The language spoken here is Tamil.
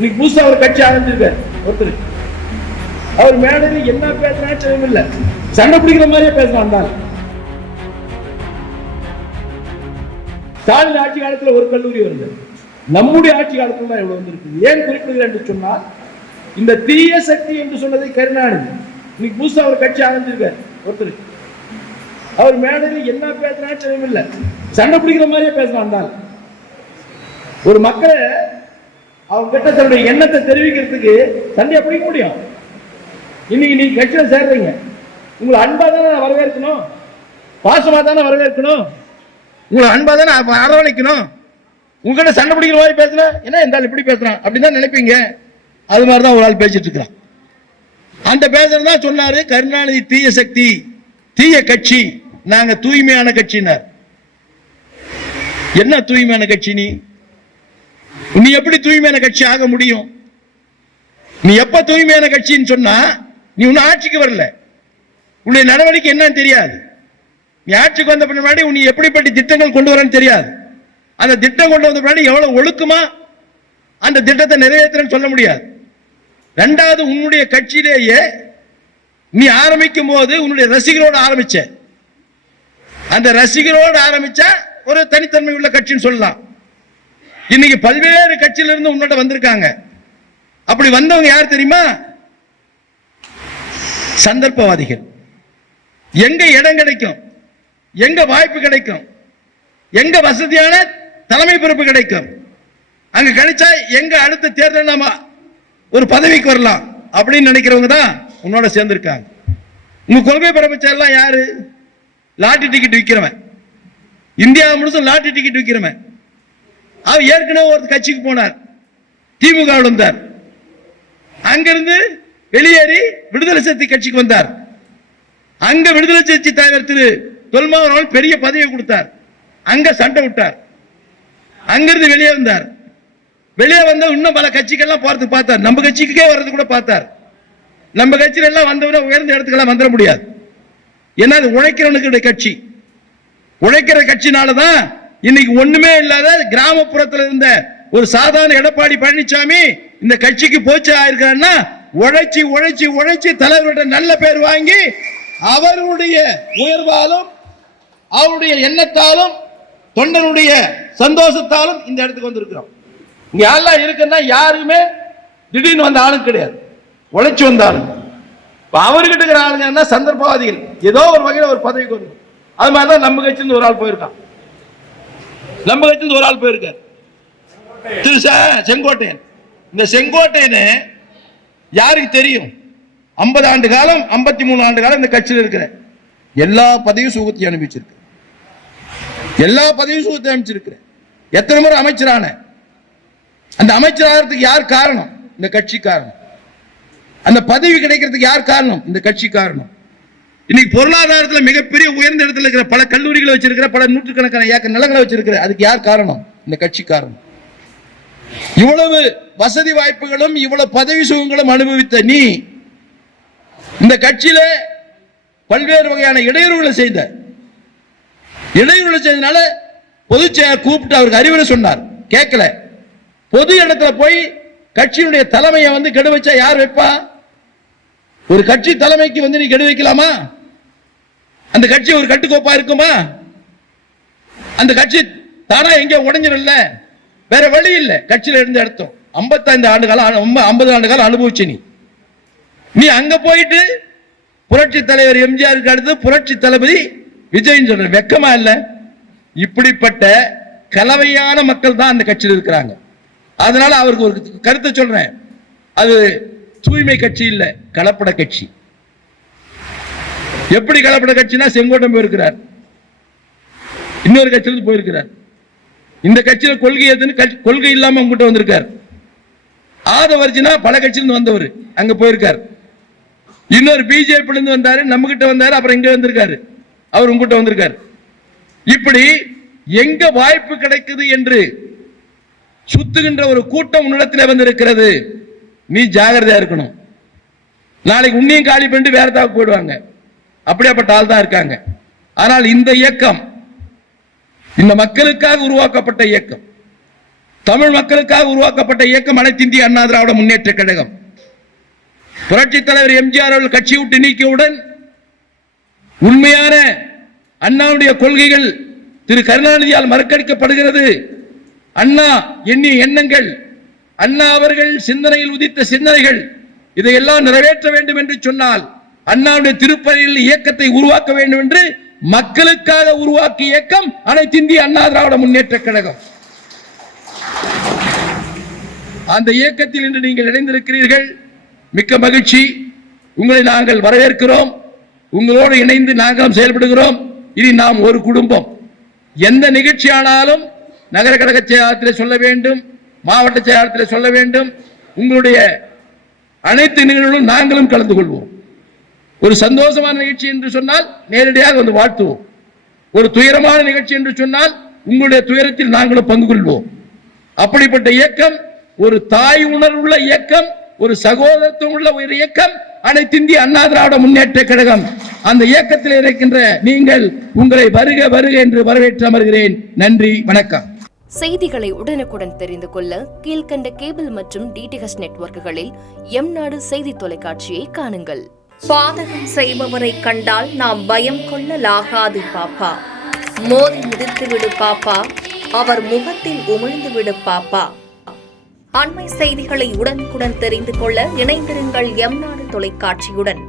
இன்னைக்கு புதுசா ஒரு கட்சி ஆரம்பிச்சிருக்காரு ஒருத்தர். அவர் மேடையில் என்ன பேசுறான்னு தெரியவில்லை, சண்டை பிடிக்கிற மாதிரியே பேசுறான் தான். ஸ்டாலின் ஆட்சி காலத்தில் ஒரு கல்லூரி வருது, நம்முடைய ஆட்சி காலத்தில் தான் எவ்வளவு வந்திருக்கு. ஏன் குறிப்பிடுகிறேன் என்று சொன்னால், இந்த தீய சக்தி என்று சொன்னதை கருணாநிதி இன்னைக்கு புதுசா ஒரு கட்சி ஆரம்பிச்சிருக்காரு ஒருத்தர். அவர் மேடையில் என்ன பேசுறான்னு தெரியவில்லை, சண்டை பிடிக்கிற மாதிரியே பேசுறான் தான். ஒரு மக்களை அவங்க கிட்ட தன்னுடைய எண்ணத்தை தெரிவிக்கிறதுக்கு சண்டையை பிடிக்க முடியும். இன்னைக்கு நீங்க கட்சியில சேர்றீங்க, உங்களை அன்பா தானே நான் வரவேற்கணும், பாசமா தானே வரவேற்கணும், உங்களை அன்பா தானே அரவணைக்கணும். உங்ககிட்ட சண்டை பிடிக்கிற மாதிரி பேசல, என்ன இருந்தாலும் இப்படி பேசுறான் அப்படின்னு தான் நினைப்பீங்க. அது மாதிரிதான் ஒரு ஆள் பேசிட்டு இருக்கிறான். அந்த பேசுறதா சொன்னாரு கருணாநிதி தீய சக்தி, தீய கட்சி, நாங்க தூய்மையான கட்சினார். என்ன தூய்மையான கட்சி? நீ எப்படி தூய்மையான கட்சி ஆக முடியும்? நீ எப்ப தூய்மையான கட்சின்னு சொன்னா, நீ ஒன்னும் ஆட்சிக்கு வரல, உன்னுடைய நடவடிக்கை என்னன்னு தெரியாது. நீ ஆட்சிக்கு வந்த பின்னாடி நீ எப்படிப்பட்ட திட்டங்கள் கொண்டு வரன்னு தெரியாது. அந்த திட்டம் கொண்டு வந்த பின்னாடி எவ்வளவு ஒழுக்கமா அந்த திட்டத்தை நிறைவேற்றன்னு சொல்ல முடியாது. ரெண்டாவது, உன்னுடைய கட்சியிலேயே நீ ஆரம்பிக்கும் போது உன்னுடைய ரசிகரோடு ஆரம்பிச்ச, அந்த ரசிகரோடு ஆரம்பிச்சா ஒரு தனித்தன்மை உள்ள கட்சின்னு சொல்லலாம். இன்னைக்கு பல்வேறு கட்சியிலிருந்து உன்னோட வந்திருக்காங்க. அப்படி வந்தவங்க யார் தெரியுமா? சந்தர்ப்பவாதிகள். எங்க இடம் கிடைக்கும், எங்க வாய்ப்பு கிடைக்கும், எங்க வசதியான தலைமை பொறுப்பு கிடைக்கும், அங்க கிடைச்சா எங்க அடுத்த தேர்தல் நாம ஒரு பதவிக்கு வரலாம் அப்படின்னு நினைக்கிறவங்க தான் உன்னோட சேர்ந்திருக்காங்க. உங்க கொள்கை பரப்புச்ச எல்லாம் யாரு? லாட்டரி டிக்கெட் விற்கிறவன், இந்தியா முழுசும் லாட்டரி டிக்கெட் விற்கிறவன். அவர் ஏற்கனவே ஒரு கட்சிக்கு போனார், திமுக வந்தார், அங்கிருந்து வெளியேறி விடுதலை சிறுத்தை கட்சிக்கு வந்தார். அங்க விடுதலை சிறுத்தை தலைவர் திரு தொல்மாவன் அவர்கள் பெரிய பதவியை கொடுத்தார், அங்க சண்டை விட்டார், அங்கிருந்து வெளியே வந்தார். வெளியே வந்த இன்னும் பல கட்சிகள்லாம் போறதுக்கு பார்த்தார், நம்ம கட்சிக்கே வர்றது கூட பார்த்தார். நம்ம கட்சியில எல்லாம் வந்தவரை உயர்ந்த இடத்துக்கெல்லாம் வந்துட முடியாது. ஏன்னா அது உழைக்கிறவனுக்கு கட்சி, உழைக்கிற கட்சினாலதான் இன்னைக்கு ஒண்ணுமே இல்லாத கிராமப்புறத்தில் இருந்த ஒரு சாதாரண எடப்பாடி பழனிசாமி இந்த கட்சிக்கு போச்சு ஆயிருக்காருன்னா, உழைச்சி உழைச்சி உழைச்சி தலைவருடைய நல்ல பேர் வாங்கி அவருடைய உயர்வாலும் அவருடைய எண்ணத்தாலும் தொண்டனுடைய சந்தோஷத்தாலும் இந்த இடத்துக்கு வந்திருக்கிறோம். இங்க யாரெல்லாம் இருக்குன்னா யாருமே திடீர்னு வந்த ஆளுங்க கிடையாது, உழைச்சி வந்த ஆளுங்க. அவர்கிட்ட இருக்கிற ஆளுங்க சந்தர்ப்பவாதிகள், ஏதோ ஒரு வகையில் ஒரு பதவிக்கு வந்து. அது மாதிரிதான் நம்ம கட்சியிலிருந்து ஒரு ஆள் போயிருக்கான், நம்ம கட்சியிலிருந்து ஒரு ஆள் போயிருக்கார், திரு செங்கோட்டையன். இந்த செங்கோட்டையன் யாருக்கு தெரியும்? 50 ஆண்டு காலம் 53 ஆண்டு காலம் இந்த கட்சியில் இருக்கிற எல்லா பதவியும் சுகத்தி அனுப்பிச்சிருக்கு, எல்லா பதவியும் சுகத்தி அனுப்பிச்சிருக்கிற. எத்தனை முறை அமைச்சரான, அந்த அமைச்சராகிறதுக்கு யார் காரணம்? இந்த கட்சி காரணம். அந்த பதவி கிடைக்கிறதுக்கு யார் காரணம்? இந்த கட்சி காரணம். இன்னைக்கு பொருளாதாரத்தில் மிகப்பெரிய உயர்ந்த இடத்துல இருக்கிற பல கல்லூரிகளை வச்சிருக்கிற, பல நூற்றுக்கணக்கான ஏக்கர் நிலங்களை வச்சிருக்கிற, அதுக்கு யார் காரணம்? இந்த கட்சி காரணம். இவ்வளவு வசதி வாய்ப்புகளும் இவ்வளவு பதவி சுகங்களும் அனுபவித்த நீ இந்த கட்சியில பல்வேறு வகையான இடையூறுகளை செய்த, இடையூறுகளை செய்தனால பொதுச் செயலர் கூப்பிட்டு அவருக்கு அறிவுரை சொன்னார், கேட்கல. பொது இடத்துல போய் கட்சியினுடைய தலைமையை கெடு வச்சா யார் வைப்பா? ஒரு கட்சி தலைமைக்கு நீ கெடு வைக்கலாமா? அந்த கட்சி ஒரு கட்டுக்கோப்பா இருக்குமா? அந்த கட்சி தானா எங்க உடைஞ்சிடல, வேற வழி இல்லை. கட்சியில இருந்த இடத்தோம் 55 ஆண்டு காலம் 50 ஆண்டு காலம் அனுபவிச்சு நீ அங்க போயிட்டு புரட்சி தலைவர் எம்ஜிஆருக்கு அடுத்து புரட்சி தளபதி விஜய் சொல்ற வெக்கமா இல்ல? இப்படிப்பட்ட கலவையான மக்கள் தான் அந்த கட்சியில் இருக்கிறாங்க. அதனால அவருக்கு ஒரு கருத்தை சொல்றேன், அது தூய்மை கட்சி இல்ல, கலப்பட கட்சி. எப்படி கலப்பட கட்சினா, செங்கோட்டம் போயிருக்கிறார், இன்னொரு கட்சியிலிருந்து போயிருக்கிறார். இந்த கட்சியில கொள்கை எதுன்னு கொள்கை இல்லாம உங்ககிட்ட வந்திருக்கார். ஆதவர்ஜினா பல கட்சியிலிருந்து வந்தவர், அங்க போயிருக்கார். இன்னொரு பிஜேபி இருந்து வந்தாரு, நம்ம கிட்ட வந்தாரு, அப்புறம் இங்க வந்திருக்காரு, அவர் உங்ககிட்ட வந்திருக்காரு. இப்படி எங்க வாய்ப்பு கிடைக்குது என்று சுத்துகின்ற ஒரு கூட்டம் உன்னிடத்தில் வந்திருக்கிறது. நீ ஜாகிரதையா இருக்கணும். நாளைக்கு உன்னையும் காலி பண்ணி வேற ஏதாவது போயிடுவாங்க, அப்படியாப்பட்ட ஆள் தான் இருக்காங்க. ஆனால் இந்த இயக்கம் இந்த மக்களுக்காக உருவாக்கப்பட்ட இயக்கம், தமிழ் மக்களுக்காக உருவாக்கப்பட்ட இயக்கம் அனைத்து இந்திய அண்ணா திராவிட முன்னேற்ற கழகம். புரட்சி தலைவர் எம்ஜிஆர் அவர்கள் கட்சி விட்டு நீக்கியவுடன் உண்மையான அண்ணாவுடைய கொள்கைகள் திரு கருணாநிதியால் மறக்கடிக்கப்படுகிறது. அண்ணா எண்ணிய எண்ணங்கள், அண்ணா அவர்கள் சிந்தனையில் உதித்த சிந்தனைகள், இதையெல்லாம் நிறைவேற்ற வேண்டும் என்று சொன்னால் அண்ணாவுடைய திருப்பதியில் இயக்கத்தை உருவாக்க வேண்டும் என்று மக்களுக்காக உருவாக்கிய இயக்கம் அனைத்து இந்திய அண்ணா திராவிட முன்னேற்ற கழகம். அந்த இயக்கத்தில் இன்று நீங்கள் இணைந்திருக்கிறீர்கள், மிக்க மகிழ்ச்சி. உங்களை நாங்கள் வரவேற்கிறோம். உங்களோடு இணைந்து நாங்களும் செயல்படுகிறோம். இனி நாம் ஒரு குடும்பம். எந்த நிகழ்ச்சியானாலும் நகர கழக செயலாளத்தில் சொல்ல வேண்டும், மாவட்ட செயலாளத்தில் சொல்ல வேண்டும். உங்களுடைய அனைத்து நிகழ்வுகளும் நாங்களும் கலந்து கொள்வோம். ஒரு சந்தோஷமான நிகழ்ச்சி என்று சொன்னால் நேரடியாக வந்து வாழ்த்துவோம். ஒரு துயரமான நிகழ்ச்சி என்று சொன்னால் உங்களுடைய துயரத்தில் நாங்களும் பங்கு கொள்வோம். அப்படிப்பட்ட இயக்கம் ஒரு தாய் உணர்வுள்ள இயக்கம், ஒரு சகோதரத்துவம் உள்ள ஒரு இயக்கம் அனைத்து இந்திய அண்ணா திராவிட முன்னேற்ற கழகம். அந்த இயக்கத்தில் இருக்கின்ற நீங்கள் உங்களை வருக வருக என்று வரவேற்று அமர்கிறேன். நன்றி, வணக்கம். செய்திகளை உடனுக்குடன் தெரிந்து கொள்ள கீழ்கண்ட கேபிள் மற்றும் டிடிஎச் நெட்வொர்க்குகளில் எம்நாடு செய்தி தொலைக்காட்சியை காணுங்கள். பாதகம் செய்பவரை கண்டால் நாம் பயம் கொள்ளலாகாது பாப்பா. மோதி மிதித்து விடு பாப்பா, அவர் முகத்தில் உமிழ்ந்து விடு பாப்பா. அண்மை செய்திகளை உடனுக்குடன் தெரிந்து கொள்ள இணைந்திருங்கள் எம்நாடு தொலைக்காட்சியுடன்.